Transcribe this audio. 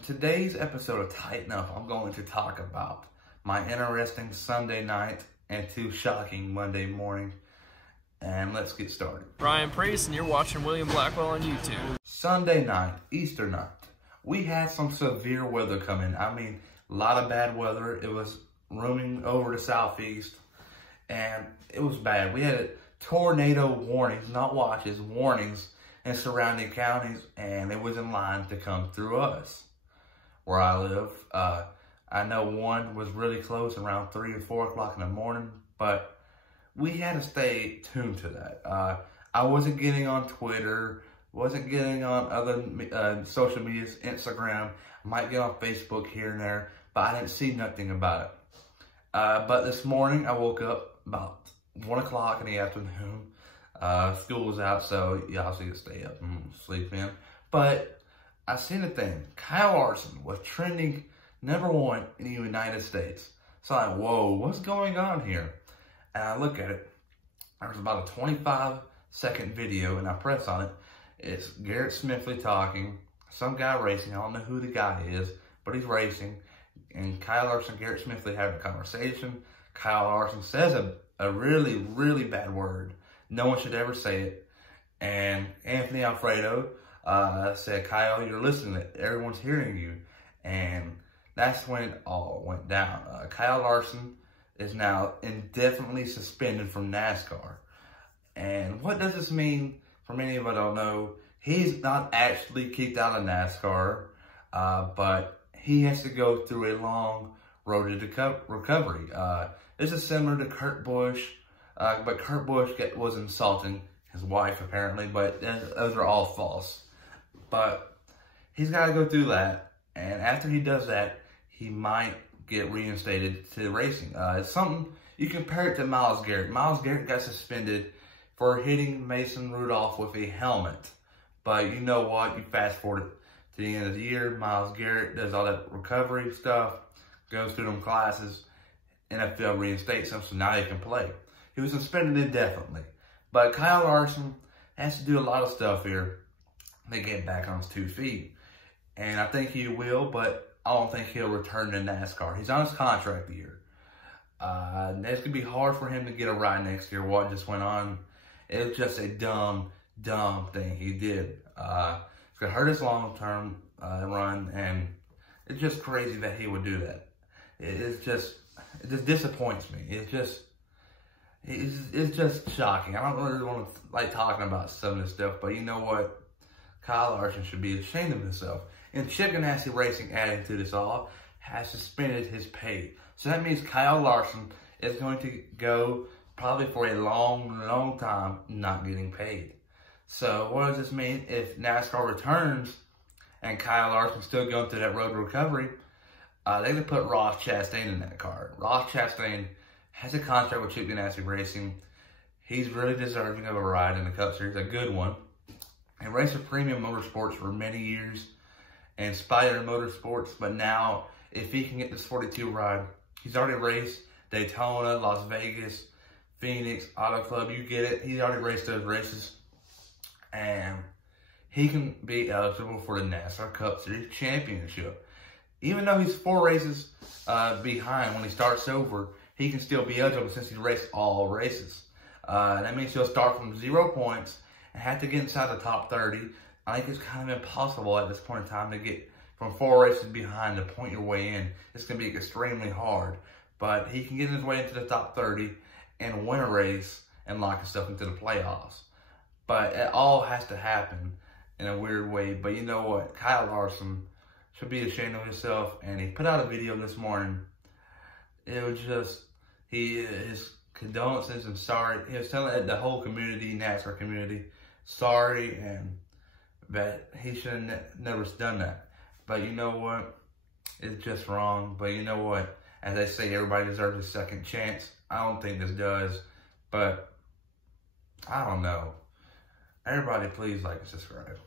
In today's episode of Tighten Up, I'm going to talk about my interesting Sunday night and 2 shocking Monday morning. And let's get started. Ryan Priest, and you're watching William Blackwell on YouTube. Sunday night, Easter night. We had some severe weather come in. I mean, a lot of bad weather. It was rooming over the southeast, and it was bad. We had tornado warnings, not watches, warnings in surrounding counties, and it was in line to come through us. Where I live, I know one was really close around 3 or 4 o'clock in the morning, but we had to stay tuned to that. I wasn't getting on Twitter, wasn't getting on other social medias, Instagram. I might get on Facebook here and there, but I didn't see nothing about it. But this morning, I woke up about 1 o'clock in the afternoon. School was out, so you obviously could stay up and sleep in. But I seen a thing. Kyle Larson was trending #1 in the United States. So I'm like, whoa, what's going on here? And I look at it. There's about a 25-second video, and I press on it. It's Garrett Smithley talking. Some guy racing. I don't know who the guy is, but he's racing. And Kyle Larson and Garrett Smithley having a conversation. Kyle Larson says a really, really bad word. No one should ever say it. And Anthony Alfredo said, Kyle, you're listening. Everyone's hearing you. And that's when it all went down. Kyle Larson is now indefinitely suspended from NASCAR. And what does this mean? For many of us don't know, he's not actually kicked out of NASCAR, but he has to go through a long road to recovery. This is similar to Kurt Busch, but Kurt Busch was insulting his wife apparently, but those are all false. But he's got to go through that, and after he does that, he might get reinstated to racing. It's something, you compare it to Myles Garrett. Myles Garrett got suspended for hitting Mason Rudolph with a helmet. But you know what? You fast forward to the end of the year, Myles Garrett does all that recovery stuff, goes through them classes, NFL reinstates him, so now he can play. He was suspended indefinitely. But Kyle Larson has to do a lot of stuff here to get back on his 2 feet. And I think he will, but I don't think he'll return to NASCAR. He's on his contract year. It's going to be hard for him to get a ride next year. What just went on, it was just a dumb thing he did. It's going to hurt his long-term run, and it's just crazy that he would do that. It just disappoints me. It's just shocking. I don't really want to like talking about some of this stuff, but you know what? Kyle Larson should be ashamed of himself. And Chip Ganassi Racing, adding to this all, has suspended his pay. So that means Kyle Larson is going to go probably for a long time not getting paid. So what does this mean? If NASCAR returns and Kyle Larson still going through that road to recovery, they're going to put Ross Chastain in that car. Ross Chastain has a contract with Chip Ganassi Racing. He's really deserving of a ride in the Cup Series, a good one. He raced for Premium Motorsports for many years and Spider Motorsports, but now if he can get this 42 ride, he's already raced Daytona, Las Vegas, Phoenix, Auto Club, you get it. He's already raced those races, and he can be eligible for the NASCAR Cup Series Championship. Even though he's 4 races behind when he starts over, he can still be eligible since he raced all races. That means he'll start from 0 points and have to get inside the top 30. I think it's kind of impossible at this point in time to get from 4 races behind to point your way in. It's going to be extremely hard. But he can get his way into the top 30 and win a race and lock himself into the playoffs. But it all has to happen in a weird way. But you know what? Kyle Larson should be ashamed of himself. And he put out a video this morning. It was just, his condolences and sorry. He was telling the whole community, NASCAR community, sorry, and that he should have never done that. But you know what? It's just wrong. But you know what? As they say, everybody deserves a second chance. I don't think this does. But I don't know. Everybody, please like and subscribe.